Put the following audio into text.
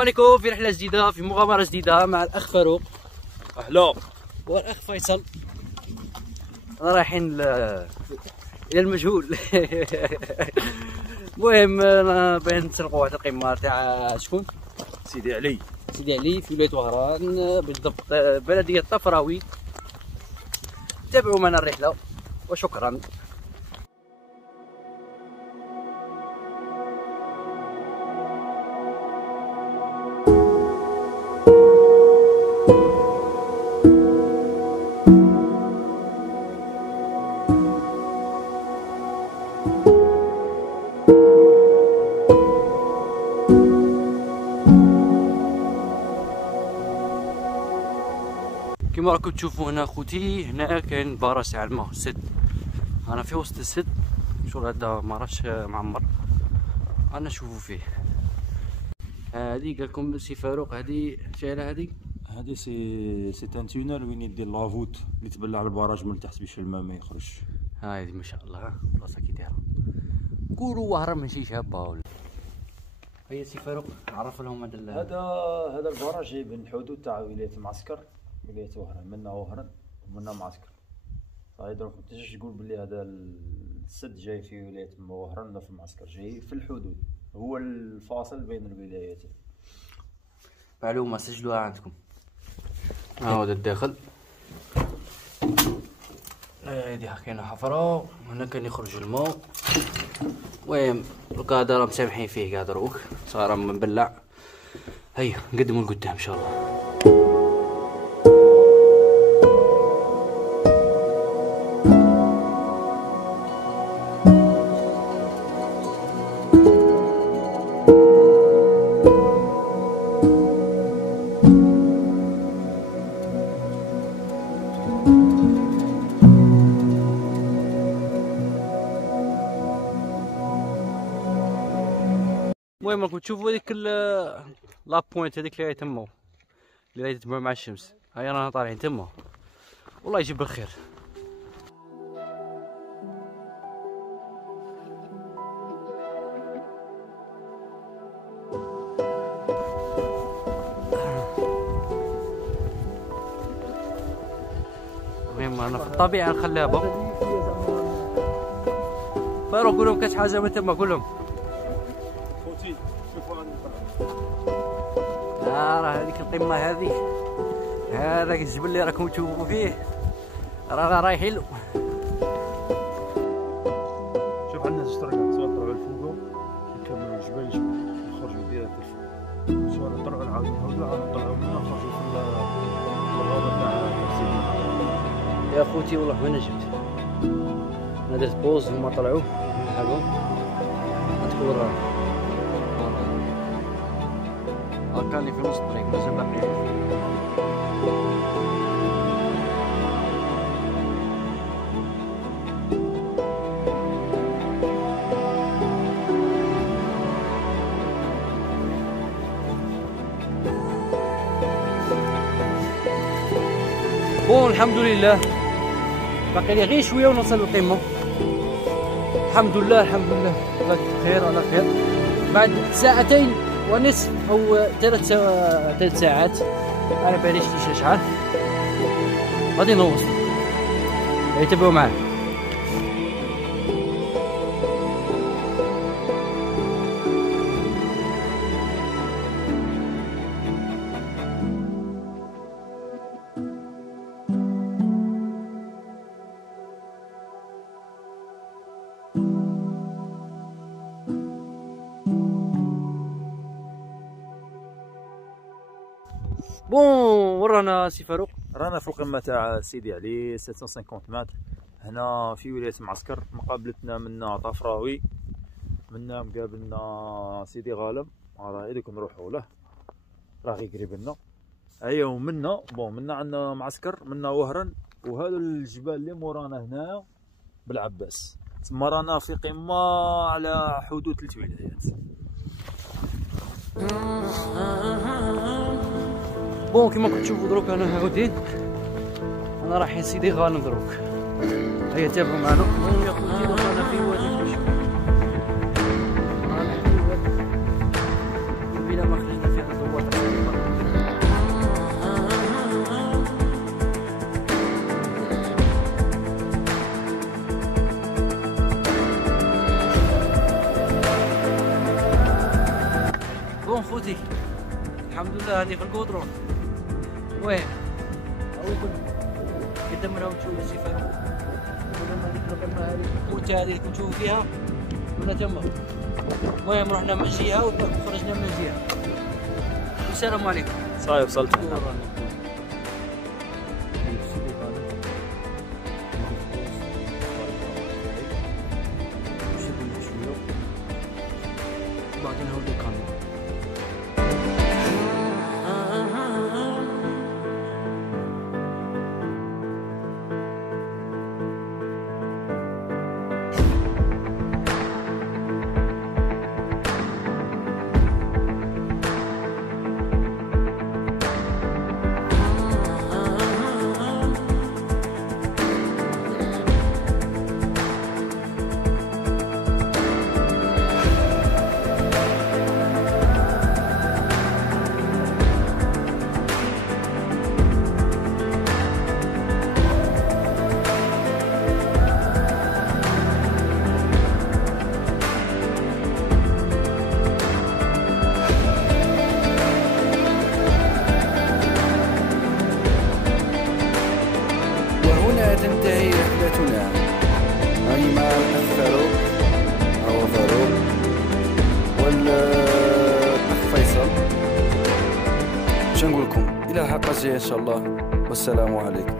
عليكم في رحلة جديدة، في مغامرة جديدة مع الأخ فاروق أهلا والأخ فيصل. رايحين إلى المجهول. المهم باين نتسلقوا واحد القمة تاع شكون؟ سيدي علي في ولاية وهران، بالضبط بلدية طفراوي. تابعوا معنا الرحلة وشكرا. كما راكم تشوفوا هنا خوتي، هنا كاين براج تاع الماء السد. انا في وسط السد، شغل هذا مراش معمر انا نشوفوا فيه. هذه قال لكم سي فاروق، هذه شايله هذه سي ان تونل وين يدير لافوت اللي تبلع البراج من تحت باش الماء ما يخرجش. هذه ما شاء الله بلاصه كي دايره، قولوا وهران ماشي شابه ولا. هيا سي فاروق عرف لهم هذا البراج جاي من الحدود تاع ولايه المعسكر، ولاية وهران، منا وهران ومنا معسكر. صحيح دروك متنجمش تقول بلي هذا السد جاي في ولاية وهران ولا في المعسكر، جاي في الحدود، هو الفاصل بين الولايتين. معلومة سجلوها عندكم. هذا الداخل، هذه كاينه حفرة، وهنا كان يخرج الماء. المهم دوكا هذا راه مسامحين فيه كاع دروك، صار مبلع. هيا نقدموا لقدام ان شاء الله. المهم راكم تشوفوا هذيك لا بوينت هذيك اللي راهي تما، اللي راهي تتبع مع الشمس. هيا رانا طالعين تما، والله يجيب الخير. المهم انا في الطبيعه الخلابه. فاروق قول لهم كاش حاجه من تما، قول لهم. راه هذيك القمة هذاك الجبل اللي راكم تشوفوا فيه رانا رايحين له. شوف عندنا زوج طرقات، سواء نطلعوا لفوق نكملوا الجبل نخرجوا ديريكت لفوق، سواء نطلعوا نعاودوا نهبطوا عاد نطلعوا منها نخرجوا في الغابة تاع سيدي. يا خوتي والله ما نجمت، انا درت بوز هما طلعوا حقهم تكون كاني في نص الطريق مازال باقي. بون الحمد لله، باقي لي غير شويه ونوصل للقمه. الحمد لله الله خير على خير. بعد ساعتين ونصف او 3 ساعات، انا باليش شحال غادي نوصل. تابعوا معايا. بون ورانا سي فاروق؟ رانا في القمة تاع سيدي علي 750 متر، هنا في ولاية معسكر. مقابلتنا منا طفراوي، منا مقابلنا سيدي غالب، راه يديكم نروحوا له، راه غير قريب لنا. ايا ومنا منا عندنا معسكر، منا وهران، وهذا الجبال اللي مورانا هنا بالعباس. تما رانا في قمة على حدود 3 ولايات. بون كيما كنتو تشوفوا دروك انا عاودين، انا رايحين سيدي غانم دروك. هيا تابعوا معنا. المهم يا خوتي وصلنا في وادي المشمش، رانا في وادي البلا ما خرجنا فيه غدوة البلاصه هذه في القطرون. وين يقول قدام منها وتشوف السي فاروق، ولما هذيك القمه هذه الكوته هذه اللي نشوفوا فيها ولا تما. المهم رحنا من جهه وخرجنا من جهه. السلام عليكم. صايب وصلت. بعدين هو الكاميرا. تنتهي رحلتنا هاي مع الأخ فاروق أو فاروق والأخ فيصل. شنقول لكم إلى الحلقة الجاية إن شاء الله، والسلام عليكم.